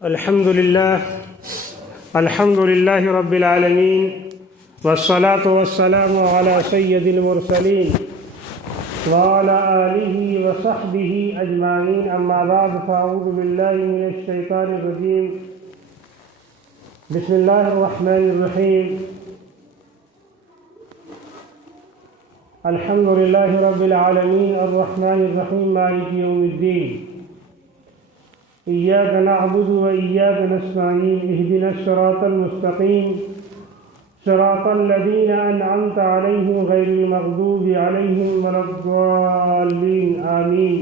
الحمد لله رب العالمين والصلاة والسلام على سيد المرسلين وعلى آله وصحبه أجمعين أما بعد فأعوذ بالله من الشيطان الرجيم بسم الله الرحمن الرحيم الحمد لله رب العالمين الرحمن الرحيم مالك يوم الدين إياك نعبد وإياك نستعين اهدنا الصراط المستقيم صراط الذين أنعمت عليهم غير المغضوب عليهم ولا الضالين آمين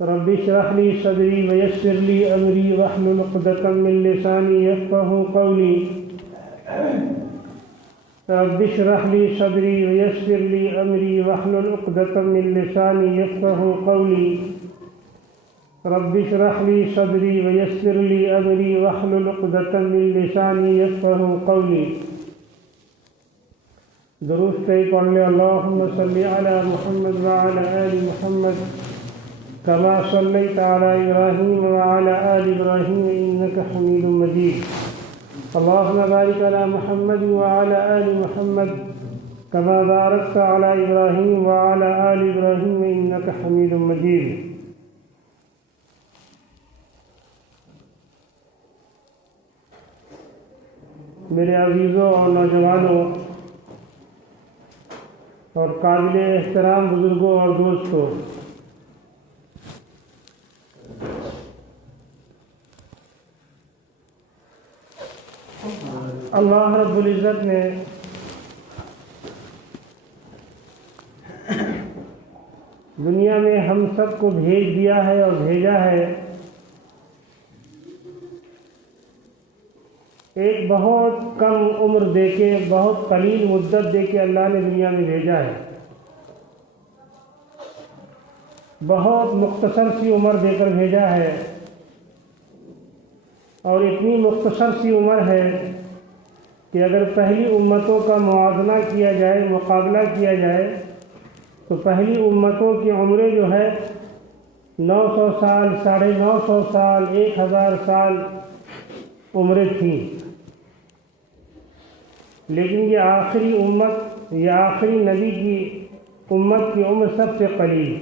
رب اشرح لي صدري ويسر لي أمري واحلل عقدة من لساني يفقهوا قولي رب اشرح لي صدري ويسر لي أمري واحلل عقدة من لساني يفقهوا قولي رب اشرح لي صدري ويسر لي أمري واحلل عقدة من لساني يفقهوا قولي درود پڑھ لے اللهم صل على محمد وعلى آل محمد كما صليت على إبراهيم وعلى آل إبراهيم إنك حميد مجيد اللهم بارك على محمد وعلى آل محمد كما باركت على إبراهيم وعلى آل إبراهيم إنك حميد مجيد میرے عزیزوں اور نوجوانوں اور قابل احترام بزرگوں اور دوستوں، اللہ رب العزت نے دنیا میں ہم سب کو بھیج دیا ہے اور بھیجا ہے ایک بہت کم عمر دے کے، بہت قلیل مدت دے کے اللہ نے دنیا میں بھیجا ہے، بہت مختصر سی عمر دے کر بھیجا ہے، اور اتنی مختصر سی عمر ہے کہ اگر پہلی امتوں کا موازنہ کیا جائے، مقابلہ کیا جائے، تو پہلی امتوں کی عمریں جو ہے 900 سال، 950 سال، 1000 سال عمریں تھیں، لیکن یہ آخری امت، یہ آخری نبی کی امت کی عمر سب سے قلیل۔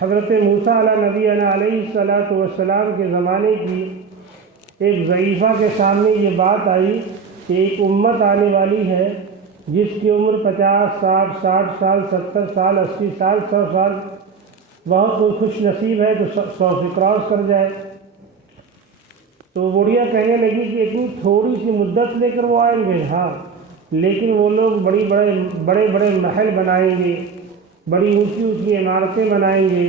حضرت موسیٰ نبینا علیہ السلام کے زمانے کی ایک ضعیفہ کے سامنے یہ بات آئی کہ ایک امت آنے والی ہے جس کی عمر 50 سال، 60 سال، 70 سال، 80 سال، 100 سال، بہت کوئی خوش نصیب ہے تو 100 سے کراس کر جائے۔ تو بڑھیا کہنے لگی کہ اتنی تھوڑی سی مدت لے کر وہ آئیں گے، ہاں لیکن وہ لوگ بڑے بڑے محل بنائیں گے، بڑی اونچی اونچی عمارتیں بنائیں گے۔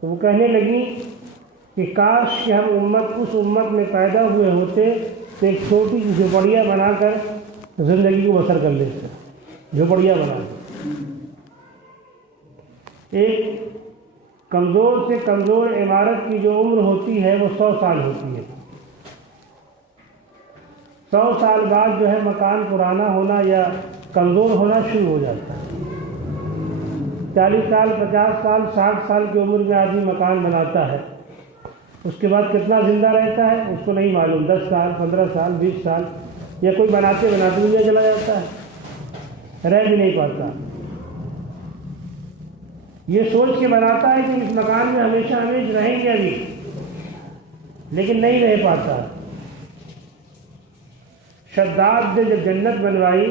تو وہ کہنے لگی کہ کاش کہ ہم اس امت میں پیدا ہوئے ہوتے تو ایک چھوٹی سی جھوپڑیاں بنا کر زندگی کو بسر کر لیتے، جھوپڑیاں بنا کر۔ ایک کمزور سے کمزور عمارت کی جو عمر ہوتی ہے وہ 100 سال ہوتی ہے۔ 100 سال بعد جو ہے مکان پرانا ہونا یا کمزور ہونا شروع ہو جاتا ہے۔ 40 سال، 50 سال، 60 سال کی عمر میں آدمی مکان بناتا ہے، اس کے بعد کتنا زندہ رہتا ہے اس کو نہیں معلوم، 10 سال، 15 سال، 20 سال، یا کوئی بناتے بناتے دنیا چلا جاتا ہے، رہ بھی نہیں پاتا۔ یہ سوچ کے بناتا ہے کہ اس مکان میں ہمیشہ رہیں گے ابھی، لیکن نہیں رہ پاتا۔ شداد نے جب جنت بنوائی،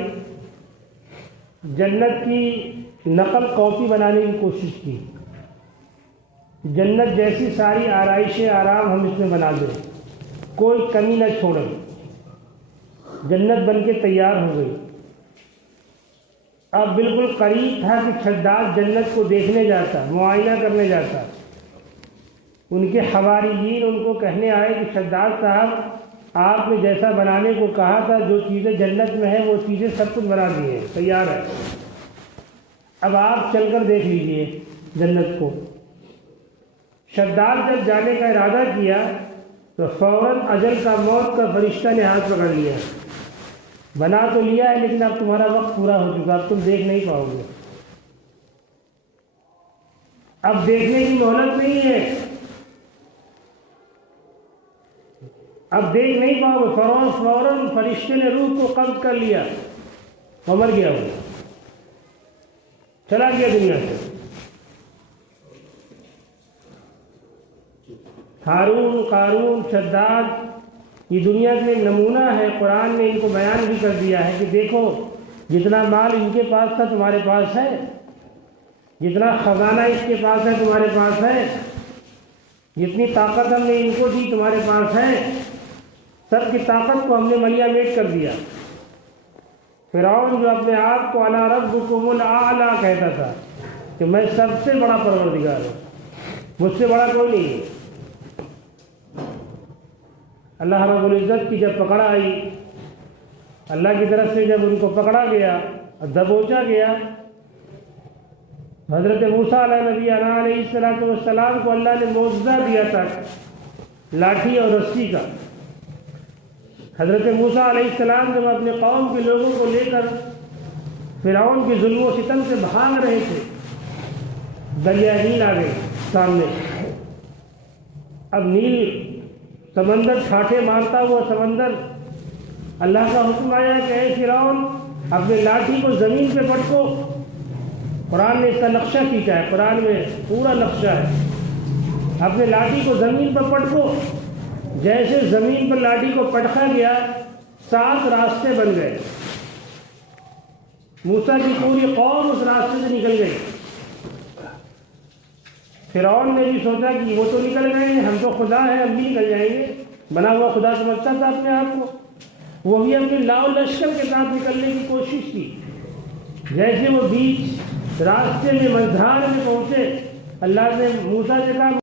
جنت کی نقل کاپی بنانے کی کوشش کی، جنت جیسی ساری آرائشیں آرام ہم اس میں بنا دیں، کوئی کمی نہ چھوڑیں۔ جنت بن کے تیار ہو گئی۔ اب بالکل قریب تھا کہ شداد جنت کو دیکھنے جاتا، معائنہ کرنے جاتا۔ ان کے حواریین ان کو کہنے آئے کہ شداد صاحب، آپ نے جیسا بنانے کو کہا تھا، جو چیزیں جنت میں ہیں وہ چیزیں سب کچھ بنا دی ہیں، تیار ہے، اب آپ چل کر دیکھ لیجئے جنت کو۔ شداد جب جانے کا ارادہ کیا تو فوراً اجل کا، موت کا فرشتہ نے ہاتھ پکڑ لیا، بنا تو لیا ہے لیکن اب تمہارا وقت پورا ہو چکا، اب تم دیکھ نہیں پاؤ گے۔ اب دیکھنے کی مہلت نہیں ہے، اب دیکھ نہیں پاؤ گے، فوراً فرشتے نے روح کو قبض کر لیا اور مر گیا، وہ چلا گیا دنیا سے۔ ہارون، قارون، شداد یہ دنیا کے نمونہ ہے، قرآن نے ان کو بیان بھی کر دیا ہے کہ دیکھو جتنا مال ان کے پاس تھا تمہارے پاس ہے، جتنا خزانہ اس کے پاس ہے تمہارے پاس ہے، جتنی طاقت ہم نے ان کو دی تمہارے پاس ہے، سب کی طاقت کو ہم نے ملیا میٹ کر دیا۔ فرعون جو اپنے آپ کو انا ربکم الاعلی کہتا تھا کہ میں سب سے بڑا پروردگار ہوں، مجھ سے بڑا کوئی نہیں ہے۔ اللہ رب العزت کی جب پکڑ آئی، اللہ کی طرف سے جب ان کو پکڑا گیا اور دبوچا گیا، حضرت موسیٰ علیہ السلام کو اللہ نے معجزہ دیا تھا لاٹھی اور رسی کا۔ حضرت موسیٰ علیہ السلام جب اپنے قوم کے لوگوں کو لے کر فرعون کے ظلم و ستم سے بھاگ رہے تھے، دریا نیل آ گئے سامنے۔ اب نیل سمندر ٹھاٹھے مارتا ہوا سمندر، اللہ کا حکم آیا کہ اے فرعون اپنے لاٹھی کو زمین پہ پٹکو۔ قرآن نے اس کا نقشہ کھینچا ہے، قرآن میں پورا نقشہ ہے۔ اپنے لاٹھی کو زمین پر پٹکو۔ جیسے زمین پر لاٹھی کو پٹکا گیا 7 راستے بن گئے، موسیٰ کی پوری قوم اس راستے سے نکل گئی۔ فرعون نے بھی سوچا کہ وہ تو نکل گئے ہیں، ہم تو خدا ہیں، ہم بھی نکل جائیں گے، بنا ہوا خدا سمجھتا تھا اپنے آپ کو، وہ بھی اپنے لاؤ لشکر کے ساتھ نکلنے کی کوشش کی۔ جیسے وہ بیچ راستے میں مزدھار میں پہنچے، اللہ نے موسیٰ سے کہا